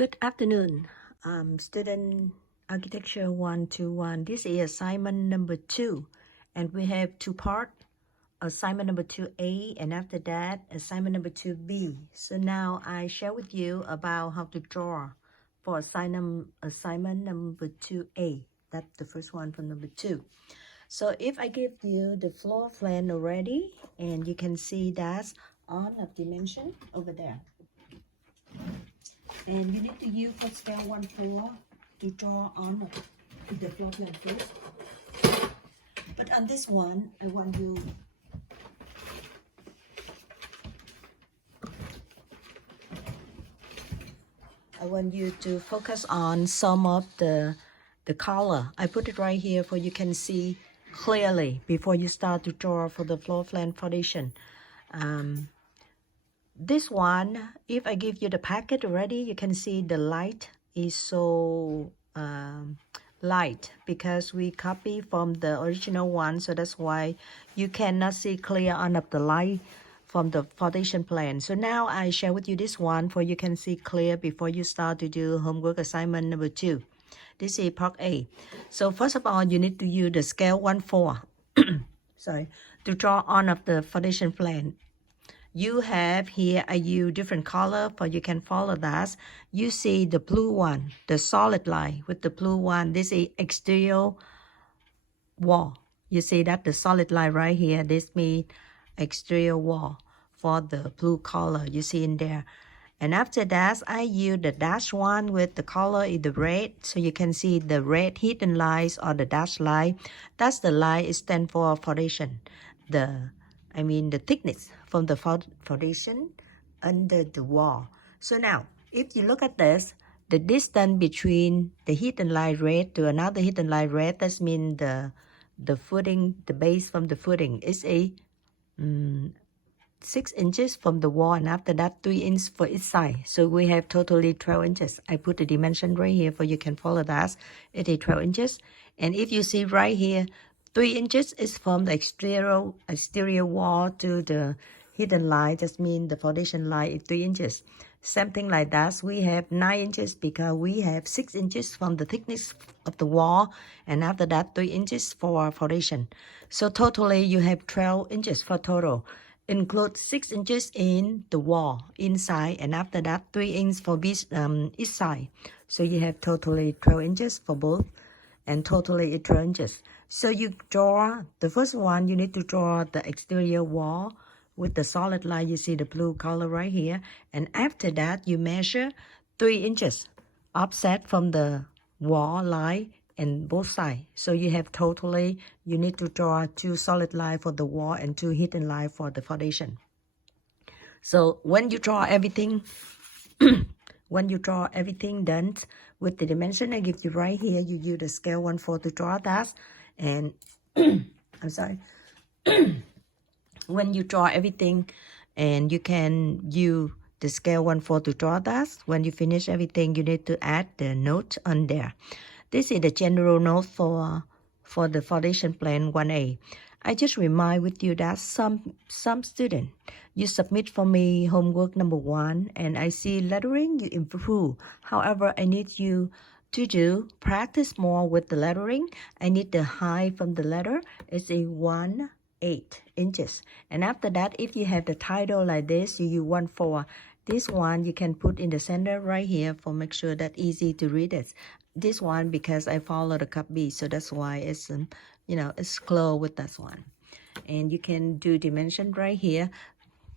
Good afternoon, student architecture 121. This is assignment number 2, and we have two parts. Assignment number 2A, and after that, assignment number 2B. So now I share with you about how to draw for assignment number 2A. That's the first one from number 2. So if I give you the floor plan already, and you can see that's on a dimension over there. And you need to use for scale 1/4 to draw on the floor plan first. But on this one, I want you to focus on some of the color. I put it right here for you can see clearly before you start to draw for the floor plan foundation. This one, if I give you the packet already, you can see the light is so light because we copy from the original one, so that's why you cannot see clear on of the light from the foundation plan. So now I share with you this one for you can see clear before you start to do homework assignment number 2. This is part A. So first of all, you need to use the scale 1/4 sorry, to draw on of the foundation plan. You have here I use different color for you can follow that. You see the blue one, the solid line with the blue one. This is exterior wall. You see that the solid line right here. This means exterior wall for the blue color you see in there. And after that, I use the dash one with the color in the red. So you can see the red hidden lines or the dash line. That's the line it stands for foundation. The thickness from the foundation under the wall. So now, if you look at this, the distance between the hidden line red to another hidden line red, that means the footing, the base from the footing is a 6 inches from the wall, and after that 3 inches for each side. So we have totally 12 inches. I put the dimension right here for you can follow that. It is 12 inches. And if you see right here, 3 inches is from the exterior wall to the hidden line. Just means the foundation line is 3 inches. Something like that. We have 9 inches because we have 6 inches from the thickness of the wall. And after that, 3 inches for foundation. So totally you have 12 inches for total. Include 6 inches in the wall inside. And after that, 3 inches for each side. So you have totally 12 inches for both. And totally 12 inches. So you draw, the first one, you need to draw the exterior wall with the solid line. You see the blue color right here. And after that, you measure 3 inches offset from the wall line and both sides. So you have totally, you need to draw 2 solid lines for the wall and 2 hidden lines for the foundation. So when you draw everything, done with the dimension I give you right here, you use the scale 1/4 to draw that. And I'm sorry. When you draw everything, and you can use the scale 1/4 to draw that. When you finish everything, you need to add the note on there. This is the general note for the foundation plan 1A. I just remind with you that some student, you submit for me homework number 1, and I see lettering, you improve. However, I need you to practice more with the lettering. I need the height from the letter is a 1/8 inches. And after that, if you have the title like this, you use 1/4. This one you can put in the center right here for make sure that easy to read it. This one because I follow the copy, so that's why it's it's close with that one. And you can do dimension right here,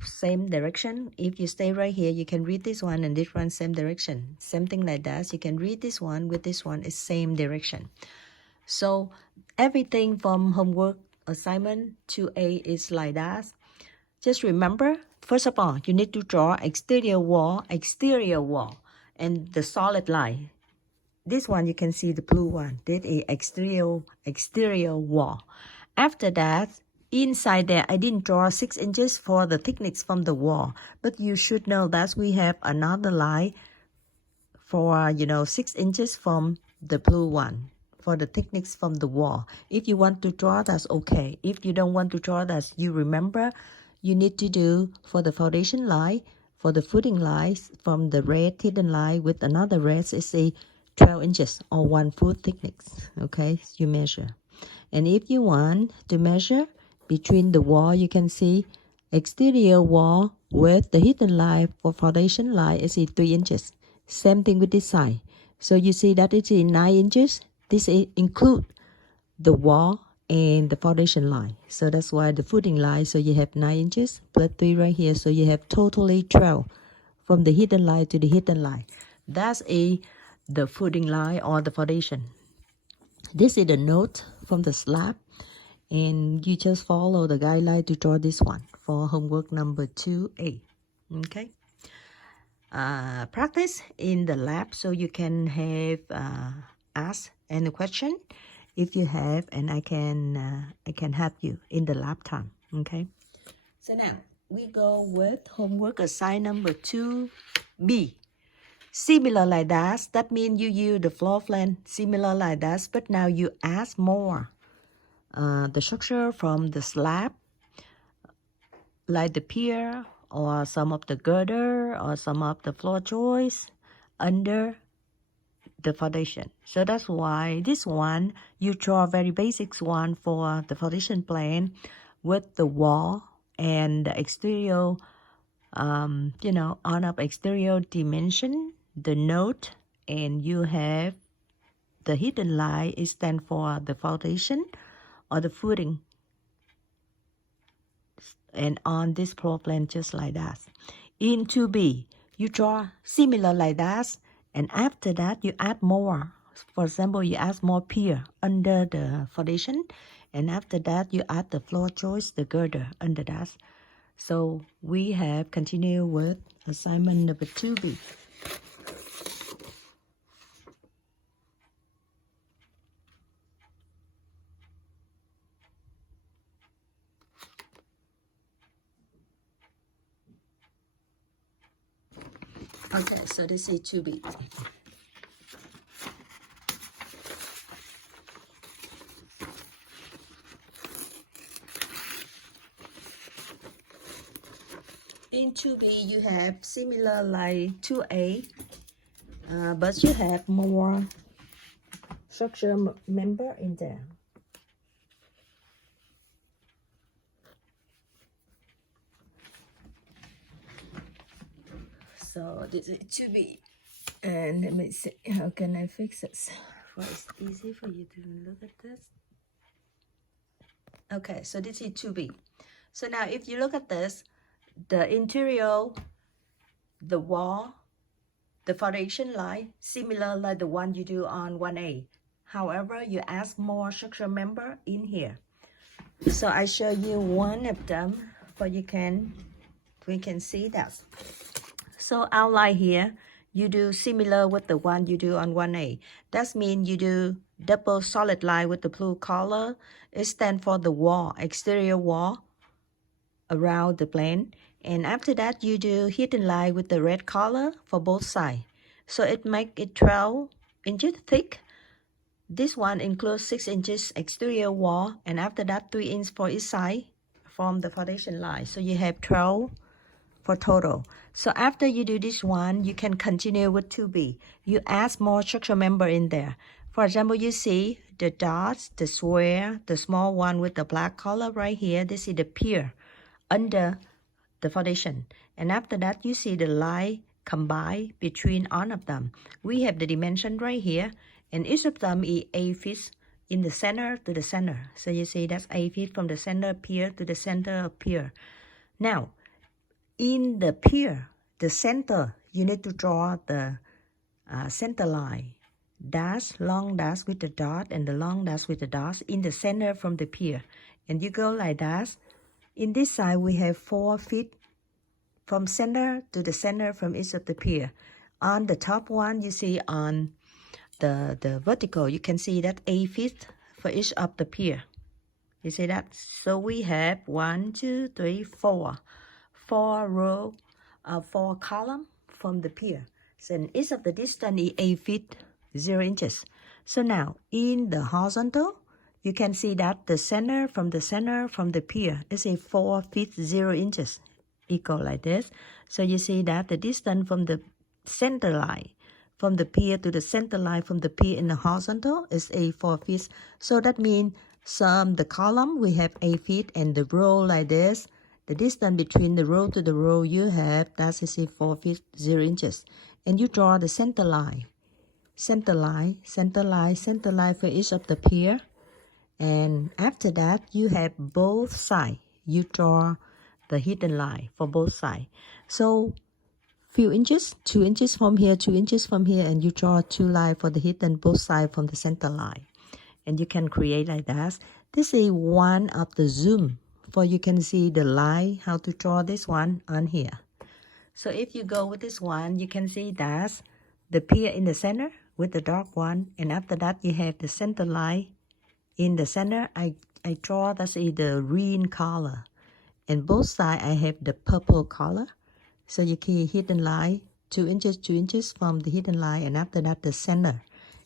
same direction. If you stay right here, you can read this one and this one same direction. Something like that. So you can read this one with this one is same direction. So everything from homework assignment 2A is like that. Just remember, first of all, you need to draw exterior wall, and the solid line. This one you can see the blue one. This is exterior wall. After that, inside there, I didn't draw 6 inches for the thickness from the wall. But you should know that we have another line for 6 inches from the blue one for the thickness from the wall. If you want to draw, that's okay. If you don't want to draw, that you remember you need to do for the foundation line For the footing lines, from the red hidden line with another red is a 12 inches or 1 foot thickness. Okay, you measure. And if you want to measure between the wall, you can see exterior wall with the hidden line for foundation line is 3 inches. Same thing with this side. So you see that it is 9 inches. This include the wall and the foundation line. So that's why the footing line, so you have 9 inches plus 3 right here. So you have totally 12 from the hidden line to the hidden line. That's the footing line or the foundation. This is the note from the slab, and you just follow the guideline to draw this one for homework number 2A. Okay. Practice in the lab so you can have ask any question if you have, and I can help you in the lab time. Okay. So now we go with homework assignment number 2B. Similar like that. That means you use the floor plan similar like that, but now you add more the structure from the slab, like the pier or some of the girder or some of the floor joists under the foundation. So that's why this one you draw very basic one for the foundation plan with the wall and the exterior, on of exterior dimension, the note, and you have the hidden line is stand for the foundation or the footing. And on this floor plan just like that. In 2B, you draw similar like that, and after that you add more. For example, you add more pier under the foundation, and after that you add the floor joist, the girder under that. So we have continued with assignment number 2B. Okay, so this is 2B. In 2B, you have similar like 2A, but you have more structure member in there. So this is 2B. And let me see, how can I fix this? Well, it's easy for you to look at this. Okay, so this is 2B. So now if you look at this, the interior, the wall, the foundation line, similar like the one you do on 1A. However, you add more structure member in here. So I show you one of them, but we can see that. So outline here, you do similar with the one you do on 1A. That means you do double solid line with the blue color. It stands for the wall, exterior wall around the plane. And after that, you do hidden line with the red color for both sides. So it makes it 12 inches thick. This one includes 6 inches exterior wall, and after that 3 inches for each side from the foundation line. So you have 12 for total. So after you do this one, you can continue with 2B. You add more structure member in there. For example, you see the dots, the square, the small one with the black color right here. This is the pier under the foundation. And after that, you see the line combined between all of them. We have the dimension right here, and each of them is 8 feet in the center to the center. So you see that's 8 feet from the center pier to the center of pier. Now, in the pier, the center, you need to draw the center line. Dash, long dash with the dot, and the long dash with the dots in the center from the pier. And you go like that. In this side, we have 4 feet from center to the center from each of the pier. On the top one, you see on the vertical, you can see that 8 feet for each of the pier. You see that? So we have 1, 2, 3, 4. 4 row, 4 column from the pier. So each of the distance is 8 feet, 0 inches. So now in the horizontal, you can see that the center from the pier is a 4 feet, 0 inches. equal like this. So you see that the distance from the center line, from the pier to the center line from the pier in the horizontal is 4 feet. So that means the column we have 8 feet and the row like this. The distance between the row to the row you have, that is 4 feet 0 inches. And you draw the center line. Center line, center line, center line for each of the pier. And after that, you have both sides. You draw the hidden line for both sides. So few inches, 2 inches from here, 2 inches from here, and you draw 2 lines for the hidden both sides from the center line. And you can create like that. This is one of the zoom, for you can see the line, how to draw this one on here. So if you go with this one, you can see that the pier in the center with the dark one, and after that you have the center line in the center. I draw that's the green color, and both sides I have the purple color. So you can hidden line 2 inches from the hidden line, and after that the center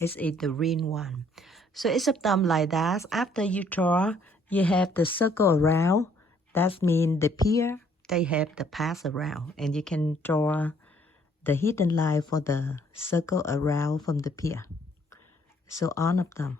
is the green one. So it's something like that. After you draw, you have the circle around. That means the pier they have the path around, and you can draw the hidden line for the circle around from the pier. So all of them.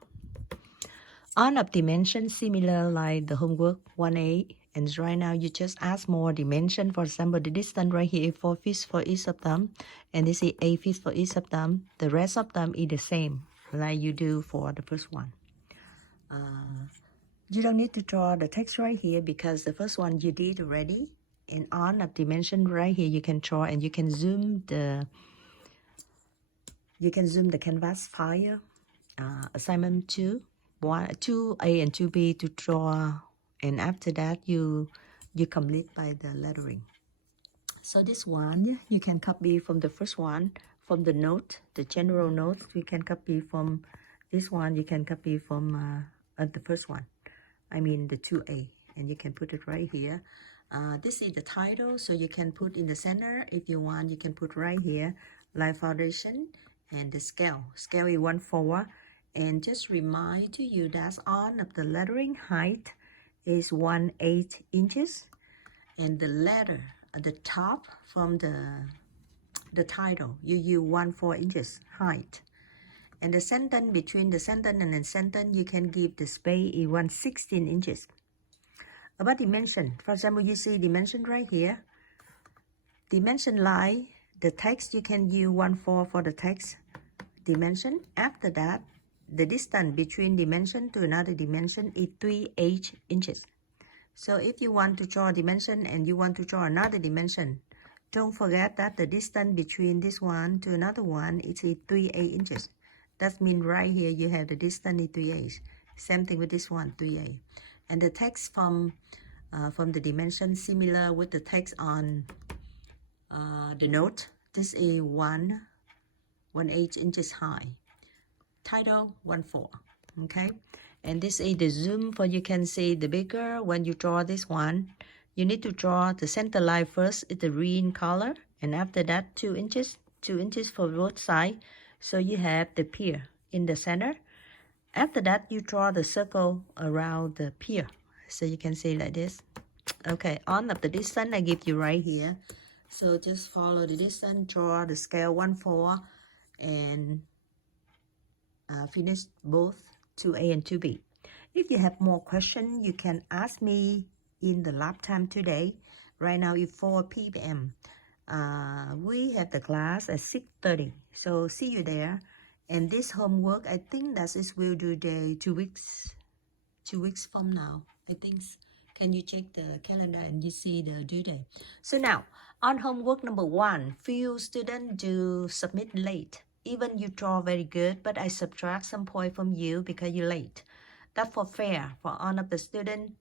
On of dimension similar like the homework 1A, and right now you just ask more dimension. For example, the distance right here is 4 feet for each of them, and this is 8 feet for each of them. The rest of them is the same like you do for the first one. You don't need to draw the text right here because the first one you did already. And on of dimension right here you can draw, and you can zoom the canvas file. Assignment 2A and 2B to draw, and after that you complete by the lettering. So this one you can copy from the first one, from the note, the general notes. You can copy from this one, you can copy from the first one, I mean the 2A, and you can put it right here. This is the title, so you can put in the center. If you want, you can put right here, line foundation, and the scale. Scale is 1/4, and just remind to you that on of the lettering height is 1/8 inches, and the letter at the top from the title you use 1/4 inches height. And the sentence between the sentence and the sentence you can give the space is 1/16 inches. About dimension, for example, you see dimension right here. Dimension line, the text you can use 1/4 for the text dimension. After that, the distance between dimension to another dimension is 3/8 inches. So if you want to draw a dimension and you want to draw another dimension, don't forget that the distance between this one to another one is 3/8 inches. That means right here you have the distance is 3/8. Same thing with this one, 3/8. And the text from the dimension similar with the text on the note. This is 1/8 inches high. Title 1/4. Okay. And this is the zoom, for you can see the bigger. When you draw this one, you need to draw the center line first. It's the green color, and after that 2 inches for both sides. So you have the pier in the center. After that, you draw the circle around the pier. So you can see like this. Okay, on of the distance I give you right here. So just follow the distance, draw the scale 1/4, and finish both 2A and 2B. If you have more questions, you can ask me in the lab time today. Right now it's 4 p.m. We have the class at 6:30. So see you there. And this homework, I think that is will do day 2 weeks. 2 weeks from now, I think. Can you check the calendar and you see the due date? So now, on homework number 1, few students do submit late. Even you draw very good, but I subtract some point from you because you're late. That's for fair for all of the students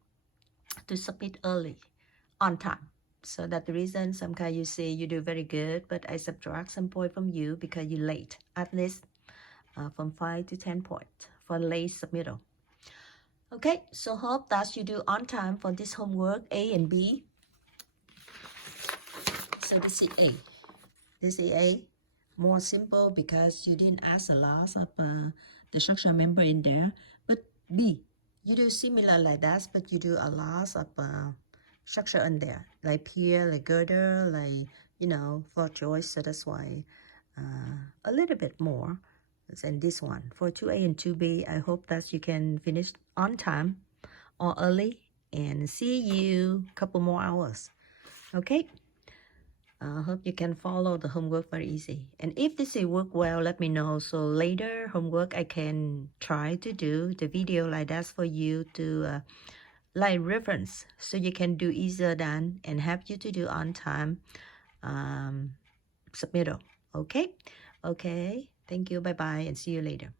to submit early, on time. So that's the reason sometimes you say you do very good, but I subtract some point from you because you're late. At least from 5 to 10 points for late submittal. Okay, so hope that you do on time for this homework A and B. So this is A. This is A. More simple because you didn't ask a lot of the structure member in there. But B, you do similar like that, but you do a lot of structure on there, like pier, like girder, like, you know, floor joist. So that's why a little bit more than this one. For 2A and 2B, I hope that you can finish on time or early, and see you a couple more hours. Okay? I hope you can follow the homework very easy. And if this will work well, let me know. So later homework, I can try to do the video like that for you to like reference, so you can do easier than and help you to do on time submittal. Okay? Okay. Thank you. Bye-bye and see you later.